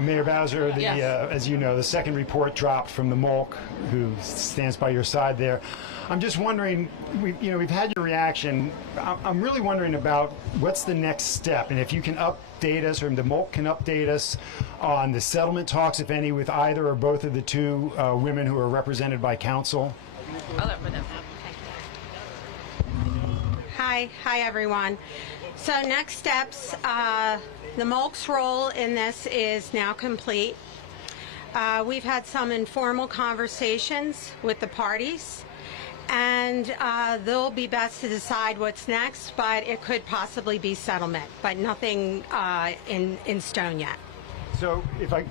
Mayor Bowser, Yes. as you know, the second report dropped from the MOLC, who stands by your side there. I'm just wondering, we've had your reaction. I'm really wondering about what's the next step, and if you can update us, or the MOLC can update us on the settlement talks, if any, with either or both of the two women who are represented by counsel. I'll let Vanessa. Hi everyone. So next steps, the MOLC's role in this is now complete. We've had some informal conversations with the parties, and they'll be best to decide what's next, but it could possibly be settlement, but nothing in stone yet. So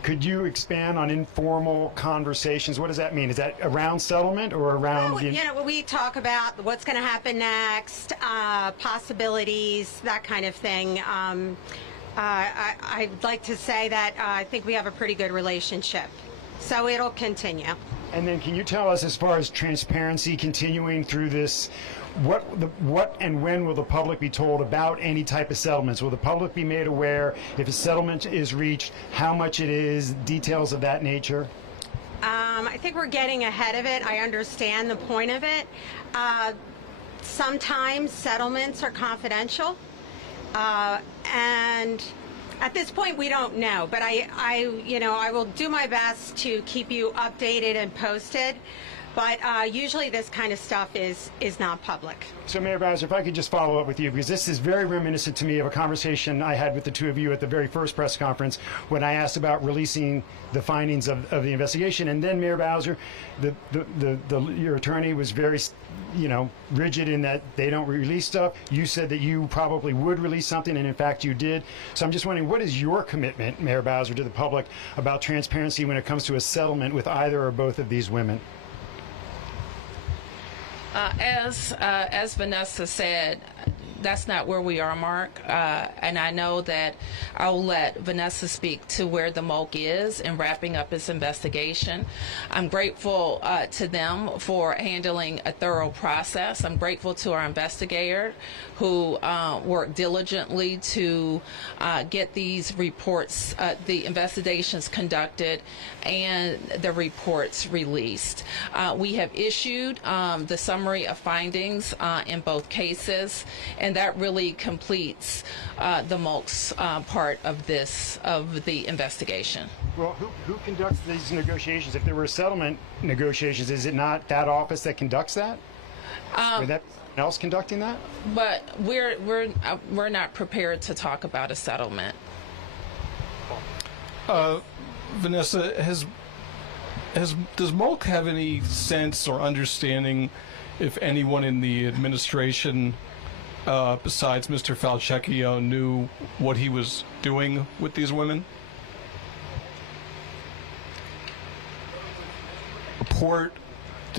could you expand on informal conversations? What does that mean? Is that around settlement or around? Well, we talk about what's going to happen next, possibilities, that kind of thing. I'd like to say that I think we have a pretty good relationship, so it'll continue. And then can you tell us, as far as transparency continuing through this, what and when will the public be told about any type of settlements? Will the public be made aware if a settlement is reached, how much it is, details of that nature? I think we're getting ahead of it. I understand the point of it. Sometimes settlements are confidential, and at this point we don't know. But I will do my best to keep you updated and posted. But usually this kind of stuff is not public. So, Mayor Bowser, if I could just follow up with you, because this is very reminiscent to me of a conversation I had with the two of you at the very first press conference when I asked about releasing the findings of the investigation. And then, Mayor Bowser, your attorney was very, rigid in that they don't release stuff. You said that you probably would release something, and in fact you did. So I'm just wondering, what is your commitment, Mayor Bowser, to the public about transparency when it comes to a settlement with either or both of these women? As Vanessa said, that's not where we are, Mark. And I know that I'll let Vanessa speak to where the MOLC is in wrapping up its investigation. I'm grateful to them for handling a thorough process. I'm grateful to our investigator who worked diligently to get these reports, the investigations conducted, and the reports released. We have issued the summary of findings in both cases, and that really completes the MOLC's part of the investigation. Well, who conducts these negotiations? If there were settlement negotiations, is it not that office that conducts that? Would that be someone else conducting that? But we're not prepared to talk about a settlement. Vanessa, does MOLC have any sense or understanding if anyone in the administration besides Mr. Falcicchio knew what he was doing with these women?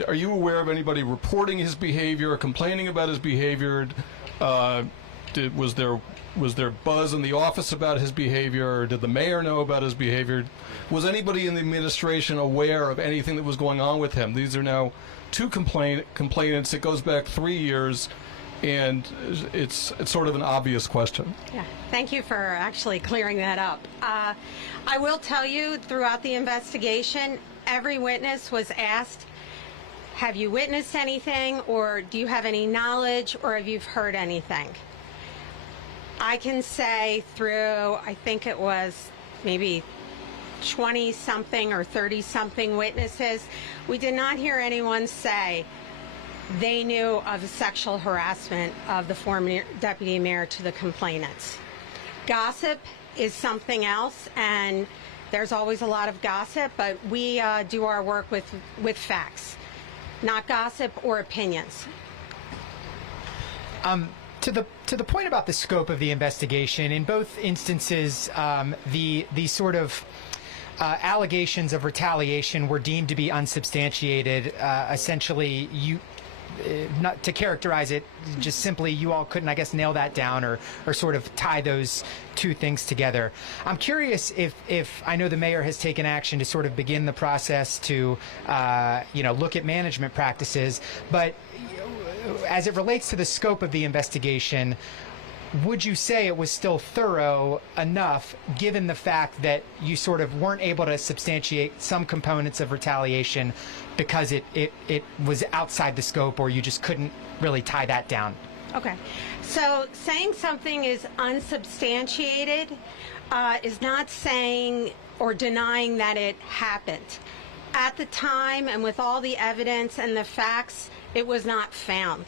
Are you aware of anybody reporting his behavior or complaining about his behavior? Was there buzz in the office about his behavior? Or did the mayor know about his behavior? Was anybody in the administration aware of anything that was going on with him? These are now two complainants. It goes back 3 years, and it's sort of an obvious question. Yeah, thank you for actually clearing that up. I will tell you, throughout the investigation, every witness was asked, have you witnessed anything, or do you have any knowledge, or have you heard anything? I can say through, I think it was maybe 20-something or 30-something witnesses, we did not hear anyone say they knew of sexual harassment of the former deputy mayor to the complainants. Gossip is something else, and there's always a lot of gossip, but we do our work with facts, not gossip or opinions. To the point about the scope of the investigation, in both instances, the sort of allegations of retaliation were deemed to be unsubstantiated. Essentially, not to characterize it, just simply you all couldn't, I guess, nail that down or sort of tie those two things together. I'm curious if I know the mayor has taken action to sort of begin the process to look at management practices, but as it relates to the scope of the investigation, would you say it was still thorough enough, given the fact that you sort of weren't able to substantiate some components of retaliation because it was outside the scope, or you just couldn't really tie that down? Okay. So saying something is unsubstantiated is not saying or denying that it happened. At the time, and with all the evidence and the facts, it was not found.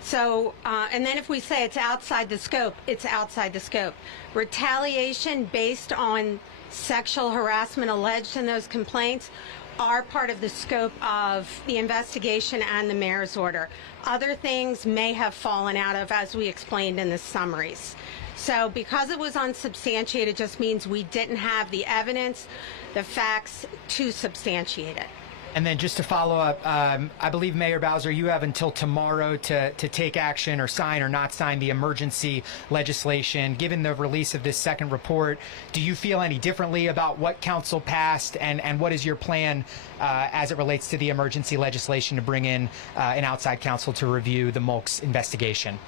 So, and then if we say it's outside the scope, it's outside the scope. Retaliation based on sexual harassment alleged in those complaints are part of the scope of the investigation and the mayor's order. Other things may have fallen out of, as we explained in the summaries. So because it was unsubstantiated just means we didn't have the evidence, the facts to substantiate it. And then just to follow up, I believe, Mayor Bowser, you have until tomorrow to take action or sign or not sign the emergency legislation. Given the release of this second report, do you feel any differently about what council passed, and what is your plan as it relates to the emergency legislation to bring in an outside counsel to review the Mulks investigation?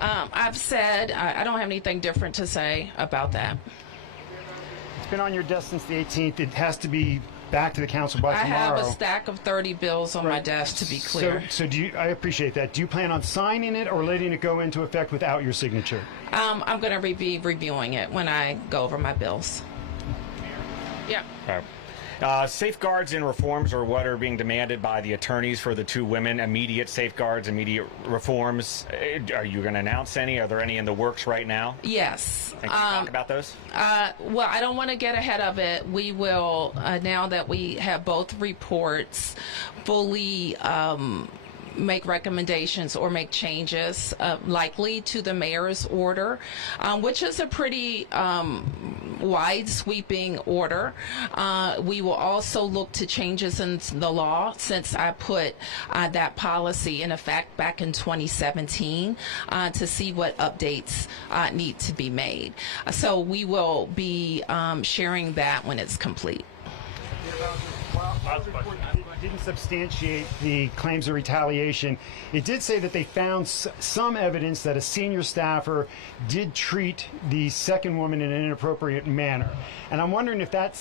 I've said I don't have anything different to say about that. It's been on your desk since the 18th. It has to be back to the council by I tomorrow. have a stack of 30 bills on my desk, to be clear. So do you, I appreciate that. Do you plan on signing it or letting it go into effect without your signature? I'm going to be reviewing it when I go over my bills. Yeah. Safeguards and reforms are what are being demanded by the attorneys for the two women. Immediate safeguards, immediate reforms. Are you going to announce any? Are there any in the works right now? Yes. Can you talk about those? Well, I don't want to get ahead of it. We will, now that we have both reports, fully make recommendations or make changes likely to the mayor's order, which is a pretty wide sweeping order. We will also look to changes in the law, since I put that policy in effect back in 2017, to see what updates need to be made. So we will be sharing that when it's complete. Didn't substantiate the claims of retaliation. It did say that they found some evidence that a senior staffer did treat the second woman in an inappropriate manner. And I'm wondering if that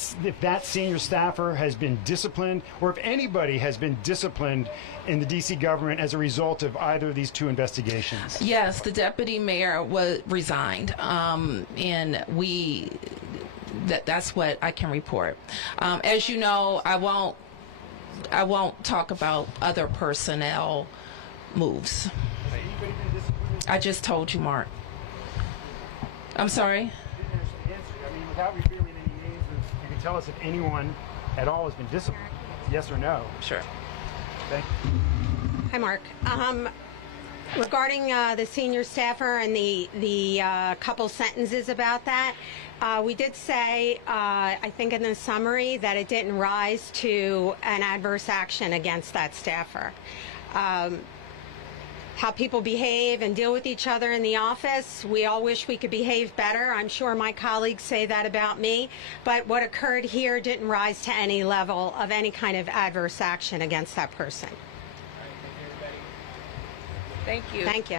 senior staffer has been disciplined, or if anybody has been disciplined in the D.C. government as a result of either of these two investigations. Yes, the deputy mayor resigned, and that's what I can report. As you know, I won't talk about other personnel moves. I just told you, Mark. I'm sorry? I mean, without revealing any names, you can tell us if anyone at all has been disciplined. Yes or no? Sure. Thank you. Hi, Mark. Regarding the senior staffer and the couple sentences about that, we did say, I think in the summary, that it didn't rise to an adverse action against that staffer. How people behave and deal with each other in the office, we all wish we could behave better. I'm sure my colleagues say that about me. But what occurred here didn't rise to any level of any kind of adverse action against that person. Thank you. Thank you.